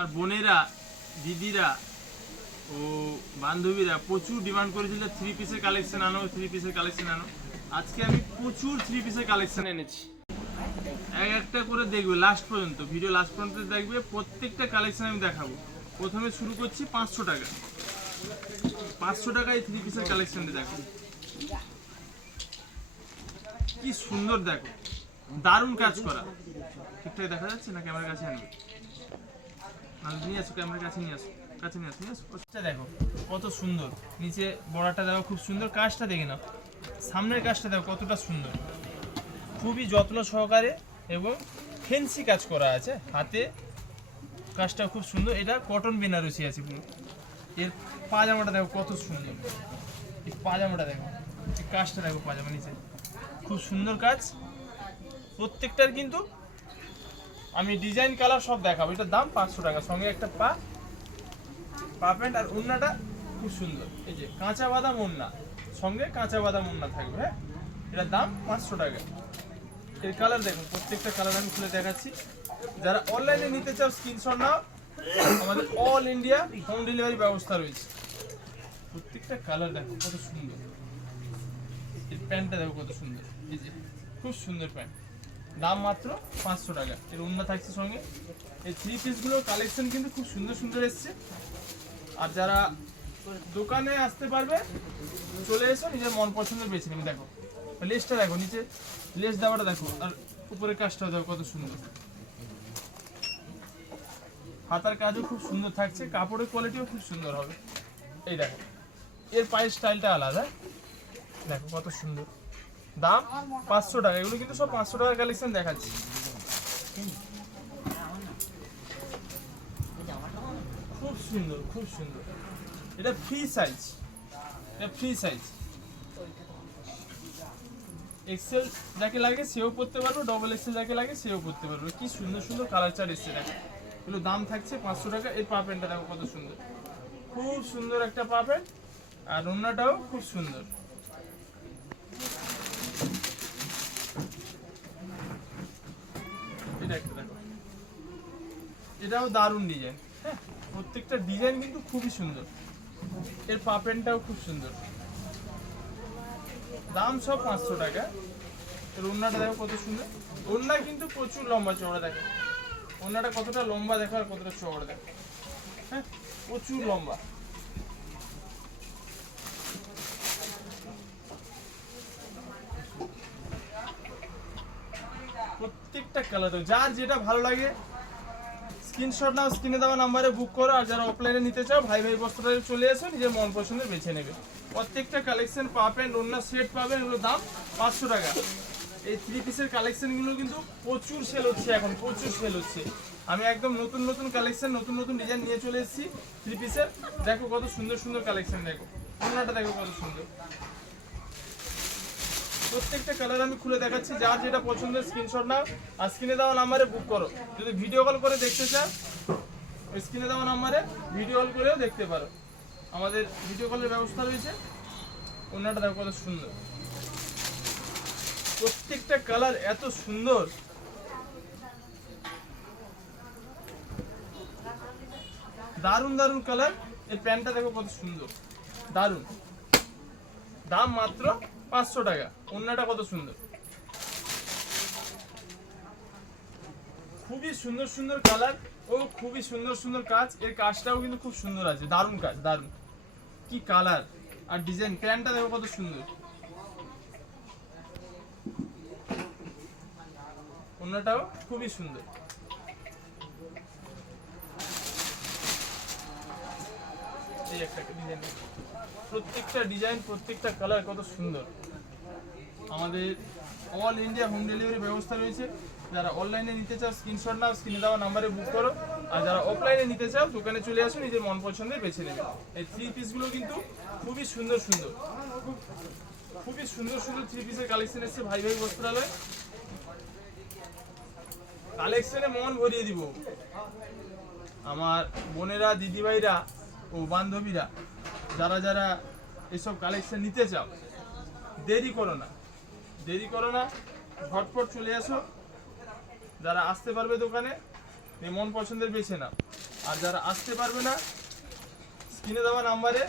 আমার বোনেরা, দিদিরা ও বান্ধবীরা প্রচুর ডিমান্ড করেছিল থ্রি পিসের কালেকশন আনো, থ্রি পিসের কালেকশন আনো। আজকে আমি প্রচুর থ্রি পিসের কালেকশন এনেছি। এক একটা করে দেখবে লাস্ট পর্যন্ত, ভিডিও লাস্ট পর্যন্ত দেখবে, প্রত্যেকটা কালেকশন আমি দেখাবো। প্রথমে শুরু করছি 500 টাকা। 500 টাকায় থ্রি পিসের কালেকশনটা দেখো, কি সুন্দর দেখো, দারুণ কাজ করা। ঠিকঠাক দেখা যাচ্ছে না? ক্যামেরার কাছে আনবে, নিয়ে আসো, ক্যামেরার কাছে নিয়ে আসো, কাছে নিয়ে আসো, নিয়ে আসো। দেখো কত সুন্দর, নিচে বর্ডারটা দেখো খুব সুন্দর, কাজটা দেখে নাও, সামনের কাজটা দেখো কতটা সুন্দর, খুবই যত্ন সহকারে এবং ফেন্সি কাজ করা আছে, হাতে কাজটা খুব সুন্দর। এটা কটন বেনারসি আছে পুরো। এর পাজামাটা দেখো কত সুন্দর, এই পাজামাটা দেখো, এই কাজটা দেখো, পাজামা নিচে খুব সুন্দর কাজ। প্রত্যেকটার কিন্তু আমি ডিজাইন কালার সব দেখাবো। এটার দাম 500 টাকা, সঙ্গে একটা পা প্যান্ট আর ওড়নাটা খুব সুন্দর। এই যে কাঁচা বাদাম ওড়না, সঙ্গে কাঁচা বাদাম ওড়না থাকবে। হ্যাঁ, এটার দাম 500 টাকা। এর কালার দেখুন, প্রত্যেকটা কালার আমি খুলে দেখাচ্ছি। যারা অনলাইনে নিতে চাও স্ক্রিনশট নাও, আমাদের অল ইন্ডিয়া হোম ডেলিভারি ব্যবস্থা রয়েছে। প্রত্যেকটা কালার দেখো কত সুন্দর, এর প্যান্টটা দেখো কত সুন্দর, এই যে খুব সুন্দর প্যান্ট, দাম মাত্র 500 টাকা। এর ওড়না থাকছে সঙ্গে। এই থ্রি পিসগুলোর কালেকশন কিন্তু খুব সুন্দর সুন্দর এসছে। আর যারা দোকানে আসতে পারবে চলে এসো, নিজের মন পছন্দের বেছে নেবে। দেখো লেসটা দেখো, নিচে লেস দেওয়াটা দেখো, আর উপরের কাজটা দেখো কত সুন্দর, হাতার কাজও খুব সুন্দর থাকছে, কাপড়ের কোয়ালিটিও খুব সুন্দর হবে। এই দেখো এর পায়ের স্টাইলটা আলাদা, দেখো কত সুন্দর, দাম 500 টাকা। এগুলো কিন্তু সব 500 টাকার কালেকশন দেখাচ্ছি। খুব সুন্দর, খুব সুন্দর। এটা ফ্রি সাইজ, এটা ফ্রি সাইজ। এক্সেল যাকে লাগে সেও পড়তে পারবে, ডবল এক্সেল যাকে লাগে সেও পড়তে পারবে। কি সুন্দর সুন্দর কালার চার্ট এসছে দেখো। এগুলো দাম থাকছে 500 টাকা। এই পা প্যান্টটা দেখো কত সুন্দর, খুব সুন্দর একটা পা প্যান্ট, আর ওড়নাটাও খুব সুন্দর। এটা একটা দেখো, এটাও দারুণ ডিজাইন। হ্যাঁ, প্রত্যেকটা ডিজাইন কিন্তু খুবই সুন্দর। এর পা প্যান্টটাও খুব সুন্দর, দাম সব 500 টাকা। এর ওড়নাটা দেখো কত সুন্দর, ওড়না কিন্তু প্রচুর লম্বা চওড়া দেখো, ওড়নাটা কতটা লম্বা দেখো আর কতটা চওড়া দেখো। হ্যাঁ, প্রচুর লম্বা। প্রত্যেকটা কালার যার যেটা ভালো লাগে স্ক্রিনশট নাও, স্ক্রিনে দেওয়া নাম্বারে বুক করো। আর যারা অফলাইনে নিতে চাও ভাই ভাই বস্ত্রালয়ে চলে এসো, নিজের মন পছন্দের বেছে নেবে। প্রত্যেকটা কালেকশন পা প্যান্ট ওড়না সেট পাবেন, এগুলোর দাম 500 টাকা। এই থ্রি পিসের কালেকশনগুলো কিন্তু প্রচুর সেল হচ্ছে, এখন প্রচুর সেল হচ্ছে। আমি একদম নতুন নতুন কালেকশন, নতুন নতুন ডিজাইন নিয়ে চলে এসেছি থ্রি পিসের। দেখো কত সুন্দর সুন্দর কালেকশন, দেখো ওড়নাটা দেখো কত সুন্দর। প্রত্যেকটা কালার আমি খুলে দেখাচ্ছি, যার যেটা পছন্দের স্ক্রিনশট নাও আর স্ক্রিনে দেওয়া নাম্বারে বুক করো। যদি ভিডিও কল করে দেখতে চাও, স্ক্রিনে দেওয়া নাম্বারে ভিডিও কল করেও দেখতে পারো, আমাদের ভিডিও কলের ব্যবস্থা রয়েছে। ওড়নাটা দেখো কত সুন্দর, প্রত্যেকটা কালার এত সুন্দর, দারুণ দারুণ কালার। এই প্যান্টটা দেখো কত সুন্দর, দারুণ, দাম মাত্র 500 টাকা। ওড়নাটা কত সুন্দর, খুবই সুন্দর সুন্দর কালার ও খুবই সুন্দর সুন্দর কাজ। এর কাজটাও কিন্তু খুব সুন্দর আছে, দারুণ কাজ, দারুণ কি কালার আর ডিজাইন। প্যান্টটা দেখো কত সুন্দর, ওড়নাটাও খুবই সুন্দর। এই একটা ডিজাইন, প্রত্যেকটা ডিজাইন প্রত্যেকটা কালার কত সুন্দর। আমাদের অল ইন্ডিয়া হোম ডেলিভারি ব্যবস্থা রয়েছে। যারা অনলাইনে নিতে চাও স্ক্রিনশট নাও, স্ক্রিনে দেওয়া নাম্বারে বুক করো। আর যারা অফলাইনে নিতে চাও দোকানে চলে আসো, নিজের মন পছন্দের বেছে নেবে। এই থ্রি পিসগুলো কিন্তু খুবই সুন্দর সুন্দর, খুবই সুন্দর সুন্দর থ্রি পিসের কালেকশন এসেছে ভাই ভাই বস্ত্রালয়। কালেকশনে মন ভরিয়ে দিব। আমার বোনেরা, দিদিভাইরা ও বান্ধবীরা যারা যারা এসব কালেকশন নিতে চাও, দেরি করো না, দেরি করো না, ঝটপট চলে আসো। যারা আসতে পারবে দোকানে, মন পছন্দের বেছে নাও। আর যারা আসতে পারবে না, স্ক্রিনে দেওয়া নাম্বারে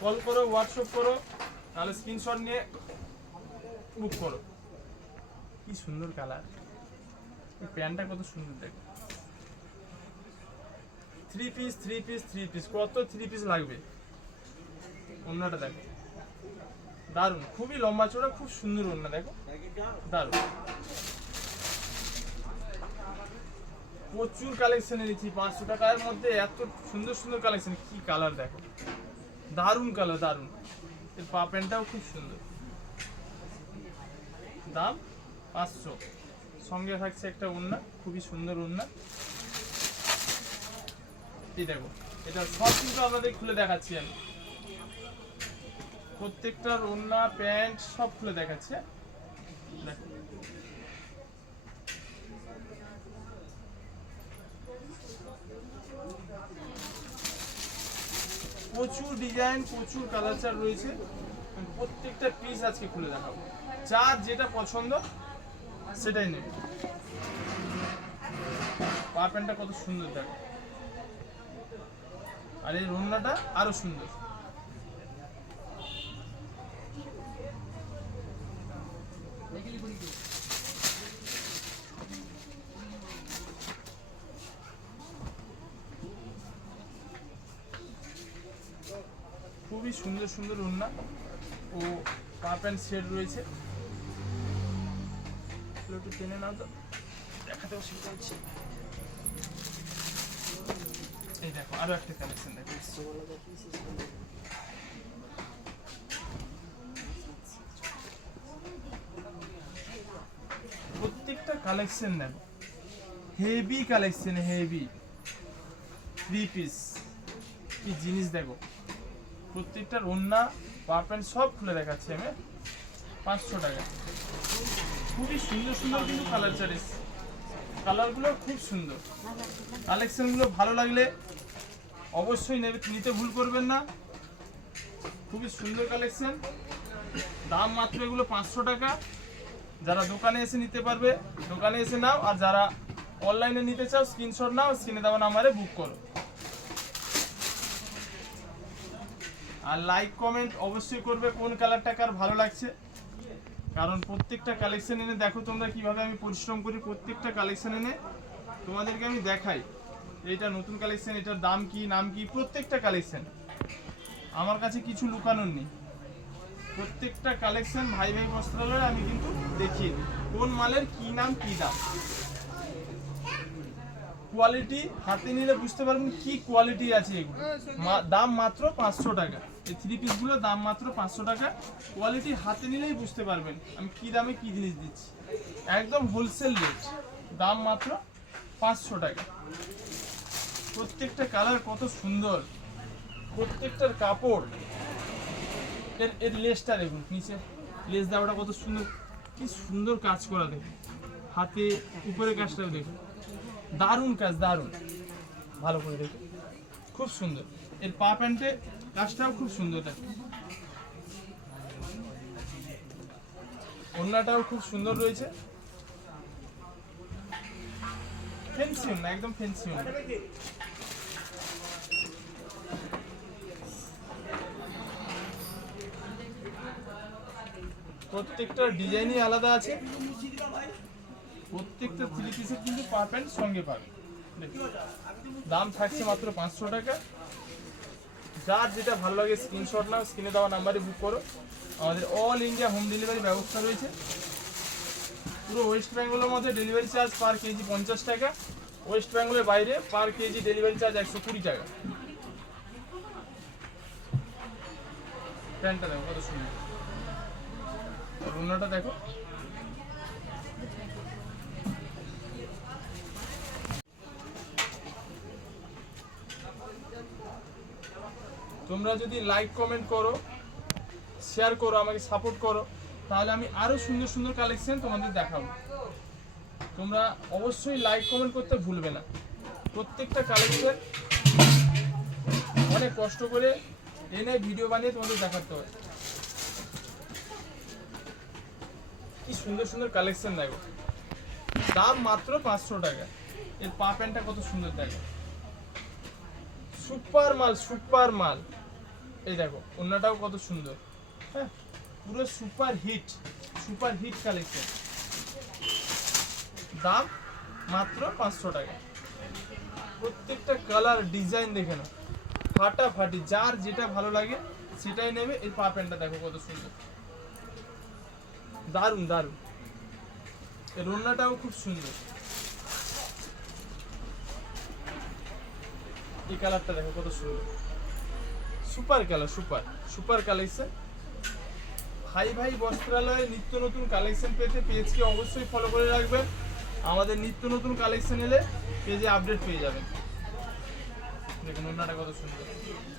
কল করো, হোয়াটসঅ্যাপ করো, তাহলে স্ক্রিনশট নিয়ে বুক করো। কি সুন্দর কালার, এই প্যান্টটা কত সুন্দর দেখো। 3 পিস 3 পিস 3 পিস, কত 3 পিস লাগবে। ওড়নাটা দেখো দারুণ, খুবই লম্বা চওড়া, খুব সুন্দর ওড়না দেখো, দারুণ। প্রচুর কালেকশন এনেছি 500 টাকার মধ্যে, এত সুন্দর সুন্দর কালেকশন। কি কালার দেখো, দারুণ কালার, দারুণ। এর পা প্যান্টটাও খুব সুন্দর, দাম 500, সঙ্গে থাকছে একটা ওড়না, খুবই সুন্দর ওড়না। এই দেখো, এটা সব কিন্তু আপনাদের খুলে দেখাচ্ছি আমি, প্রত্যেকটার ওড়না প্যান্ট সব খুলে দেখাচ্ছে। দেখো প্রচুর ডিজাইন, প্রচুর কালার চার্ট রয়েছে, প্রত্যেকটা পিস আজকে খুলে দেখাবো। যার যেটা পছন্দ সেটাই নেবে। পা প্যান্টটা কত সুন্দর দেখো, আর এই ওড়নাটা আরো সুন্দর। খুবই সুন্দর সুন্দর ওড়না ও পা প্যান্ট সেট রয়েছে। একটু টেনে নাও তো, দেখাতে অসুবিধা হচ্ছে। এই দেখো আরো একটা কালেকশন দেখো, প্রত্যেকটা কালেকশন দেখো, হেভি কালেকশন, হেভি 3 পিস। কি জিনিস দেখো, প্রত্যেকটার ওড়না পা প্যান্ট সব খুলে দেখাচ্ছি আমি। 500 টাকা, খুবই সুন্দর সুন্দর কিন্তু কালার চার্ট, কালারগুলো খুব সুন্দর। কালেকশনগুলো ভালো লাগলে অবশ্যই নিতে ভুল করবেন না, খুবই সুন্দর কালেকশন। দাম মাত্র এগুলো 500 টাকা। যারা দোকানে এসে নিতে পারবে দোকানে এসে নাও, আর যারা অনলাইনে নিতে চাও স্ক্রিনশট নাও, স্ক্রিনে দেওয়া নাম্বারে বুক করো। আর লাইক কমেন্ট অবশ্যই করবে কোন কালারটা কার ভালো লাগছে, কারণ প্রত্যেকটা কালেকশন এনে দেখো তোমরা কিভাবে আমি পরিশ্রম করি। প্রত্যেকটা কালেকশন এনে তোমাদেরকে আমি দেখাই, এইটা নতুন কালেকশন, এটার দাম কি, নাম কি। প্রত্যেকটা কালেকশন আমার কাছে কিছু লুকানোর নেই, প্রত্যেকটা কালেকশন ভাই ভাই বস্ত্রালয়ে আমি কিন্তু দেখিয়ে দিই কোন মালের কি নাম কি দাম। কোয়ালিটি হাতে নিলে বুঝতে পারবেন কি কোয়ালিটি আছে এগুলো। দাম মাত্র 500 টাকা, এই 3 পিসগুলো দাম মাত্র 500 টাকা। কোয়ালিটি হাতে নিলেই বুঝতে পারবেন আমি কি দামে কি জিনিস দিচ্ছি, একদম হোলসেল রেট, দাম মাত্র 500 টাকা। প্রত্যেকটা কালার কত সুন্দর, প্রত্যেকটার কাপড়, এর লেসটা দেখুন, নিচে লেস দেওয়াটা কত সুন্দর, কি সুন্দর কাজ করা দেখুন, হাতে উপরে কাজটাও দেখুন, দারুণ কাজ, দারুণ। ভালো করে দেখুন, খুব সুন্দর। এর পা প্যান্টে কাজটাও খুব সুন্দর দেখুন, ওড়নাটাও খুব সুন্দর রয়েছে। ফেন্সি ওড়না, একদম ফেন্সি ওড়না। প্রত্যেকটা ডিজাইনই আলাদা আছে, প্রত্যেকটা 3 পিসের কিন্তু পা প্যান্ট সঙ্গে পাবে। দাম থাকছে মাত্র 500 টাকা। যার যেটা ভালো লাগে স্ক্রিনশট নাও, স্ক্রিনে দেওয়া নাম্বারে বুক করো। আমাদের অল ইন্ডিয়া হোম ডেলিভারি ব্যবস্থা রয়েছে। পুরো ওয়েস্ট বেঙ্গলের মধ্যে ডেলিভারি চার্জ পার কেজি 50 টাকা, ওয়েস্ট বেঙ্গলের বাইরে পার কেজি ডেলিভারি চার্জ 120 টাকা। প্যান্টটা দেখো কত সুন্দর, ওড়নাটা দেখো, তোমরা যদি লাইক কমেন্ট করো, শেয়ার করো, আমাকে সাপোর্ট করো, তাহলে আমি আরো সুন্দর সুন্দর কালেকশন তোমাদের দেখাবো। তোমরা অবশ্যই লাইক কমেন্ট করতে ভুলবে না। প্রত্যেকটা কালেকশন অনেক কষ্ট করে এনে ভিডিও বানিয়ে তোমাদের দেখাতে হয়। কি সুন্দর সুন্দর কালেকশন দেখো, দাম মাত্র 500 টাকা। এর পা প্যান্টটা কত সুন্দর দেখো, সুপার মাল। এই দেখো ওন্নাটাও কত সুন্দর, হ্যাঁ পুরো সুপার হিট কালেকশন। দাম মাত্র 500 টাকা। প্রত্যেকটা কালার ডিজাইন দেখে না, ফাটাফাটি, যার যেটা ভালো লাগে সেটাই নেবে। এই পা প্যান্টটা দেখো কত সুন্দর, দারুন দারুন। এর ওন্নাটাও খুব সুন্দর। এই কালারটা দেখো কত সুন্দর, সুপার কালার, সুপার কালেকশন। ভাই বস্ত্রালয়ে নিত্য নতুন কালেকশন পেতে পেজকে অবশ্যই ফলো করে রাখবেন। আমাদের নিত্য নতুন কালেকশন এলে পেজে আপডেট পেয়ে যাবেন। দেখুন ওন্নাটা কত সুন্দর।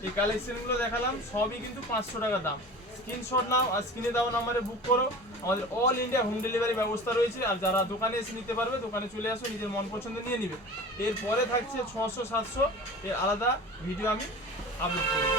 এই কালেকশনগুলো দেখালাম, সবই কিন্তু 500 টাকা দাম। স্ক্রিনশট নাও আর স্ক্রিনে দেওয়া নাম্বারে বুক করো। আমাদের অল ইন্ডিয়া হোম ডেলিভারি ব্যবস্থা রয়েছে। আর যারা দোকানে এসে নিতে পারবে, দোকানে চলে আসো, নিজের মন পছন্দ নিয়ে নিবে। এরপরে থাকছে 600 700 এর আলাদা ভিডিও আমি আপলোড করব।